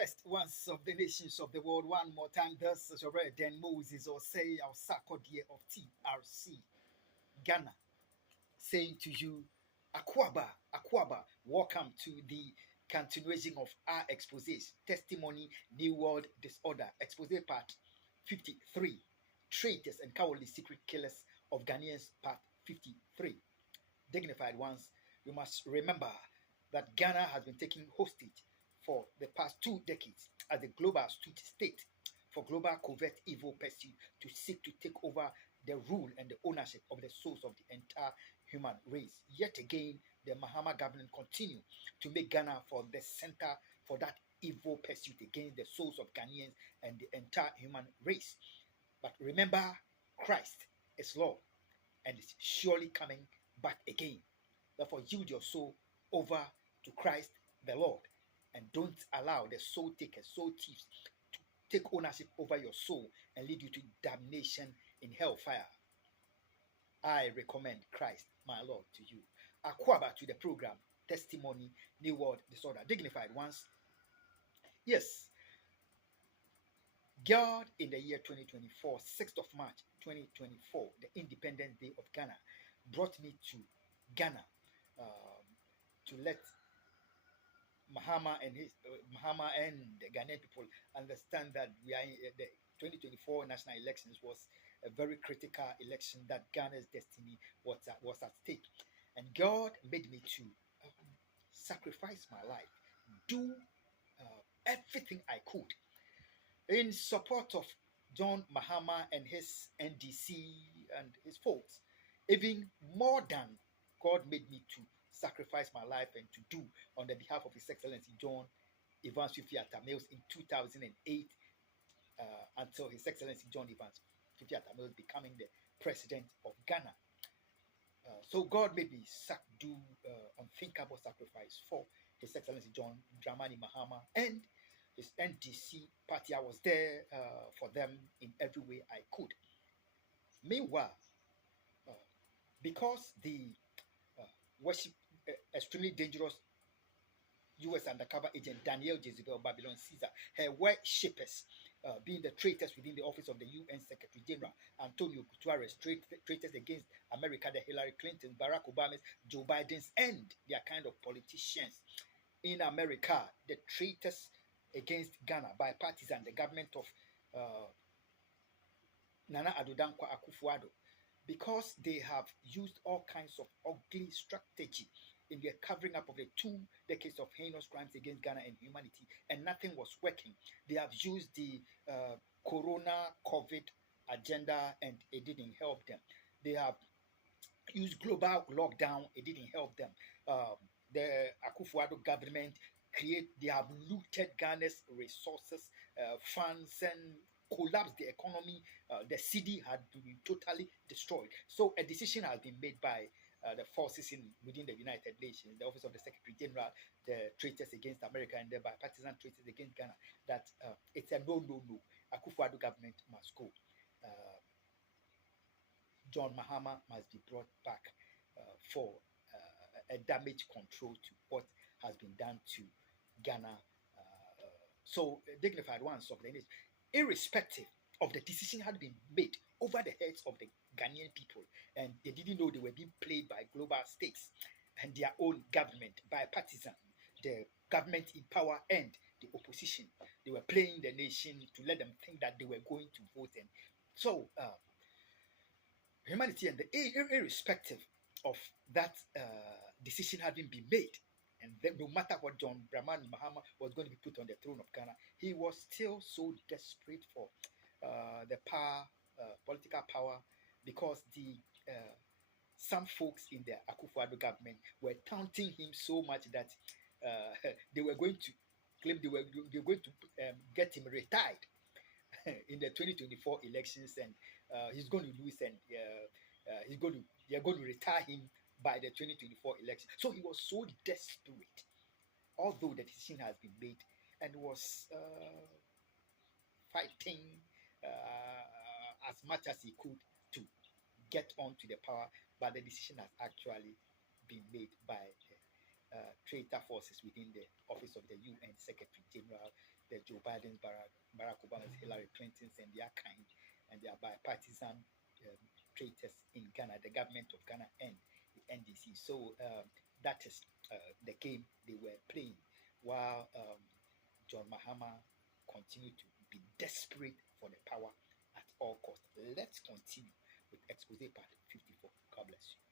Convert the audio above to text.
Blessed ones of the nations of the world, one more time. Thus is read, then Moses or say, our Sarkodie of TRC, Ghana, saying to you, Akwaba, Akwaba, welcome to the continuation of our expose, Testimony, New World Disorder, expose part 53, Traitors and Cowardly Secret Killers of Ghanaians, part 53. Dignified ones, we must remember that Ghana has been taken hostage for the past 2 decades as a global state for global covert evil pursuit to seek to take over the rule and the ownership of the souls of the entire human race. Yet again, the Mahama government continue to make Ghana for the center for that evil pursuit against the souls of Ghanaians and the entire human race. But remember, Christ is Lord and is surely coming back again. Therefore, yield your soul over to Christ the Lord and don't allow the soul takers, soul thieves to take ownership over your soul and lead you to damnation in hellfire. I recommend Christ, my Lord, to you. Akwaba to the program, Testimony, New World Disorder. Dignified ones. Yes, God in the year 2024, 6th of March 2024, the Independence Day of Ghana, brought me to Ghana to let Mahama and the Ghanaian people understand that we are the 2024 national elections was a very critical election that Ghana's destiny was at stake, and God made me to sacrifice my life, do everything I could in support of John Mahama and his NDC and his folks, even more than God made me to sacrifice my life and to do on the behalf of His Excellency John Evans Fifi Mills in 2008 until His Excellency John Evans Fifi Mills becoming the president of Ghana. So God made me do unthinkable sacrifice for His Excellency John Dramani Mahama and his NDC party. I was there for them in every way I could. Meanwhile, because the worship extremely dangerous U.S. undercover agent Danielle Jezebel Babylon Caesar, her worshippers, being the traitors within the office of the UN Secretary General Antonio Guterres, traitors against America, the Hillary Clinton, Barack Obama's, Joe Biden's, and their kind of politicians in America, the traitors against Ghana, bipartisan, the government of Nana Addo Dankwa Akufo-Addo, because they have used all kinds of ugly strategy in the covering up of the 2 decades of heinous crimes against Ghana and humanity, and nothing was working. They have used the Corona COVID agenda, and it didn't help them. They have used global lockdown, it didn't help them. The Akufo-Addo government they have looted Ghana's resources, funds, and collapsed the economy. The city had been totally destroyed. So a decision has been made by the forces within the United Nations, the Office of the Secretary General, the traitors against America, and the bipartisan traitors against Ghana, that it's a no. Akufo-Addo government must go. John Mahama must be brought back for a damage control to what has been done to Ghana. So, dignified ones of the nation, irrespective of the decision had been made over the heads of the Ghanaian people, and they didn't know they were being played by global states and their own government, bipartisan, the government in power and the opposition. They were playing the nation to let them think that they were going to vote. And so, humanity and irrespective of that decision having been made, and then no matter what John Dramani Mahama was going to be put on the throne of Ghana, he was still so desperate for the power, political power, because some folks in the Akufo-Addo government were taunting him so much that they were going to claim they were going to get him retired in the 2024 elections, and he's going to lose, and they're going to retire him by the 2024 election. So he was so desperate, although the decision has been made, and was fighting as much as he could to get onto the power, but the decision has actually been made by traitor forces within the office of the UN Secretary General, the Joe Biden's, Barack Obama's, Hillary Clinton's, and their kind, and their bipartisan traitors in Ghana, the government of Ghana, and the NDC. So that is the game they were playing, while John Mahama continued to be desperate for the power at all costs. Let's continue with expose part 54. God bless you.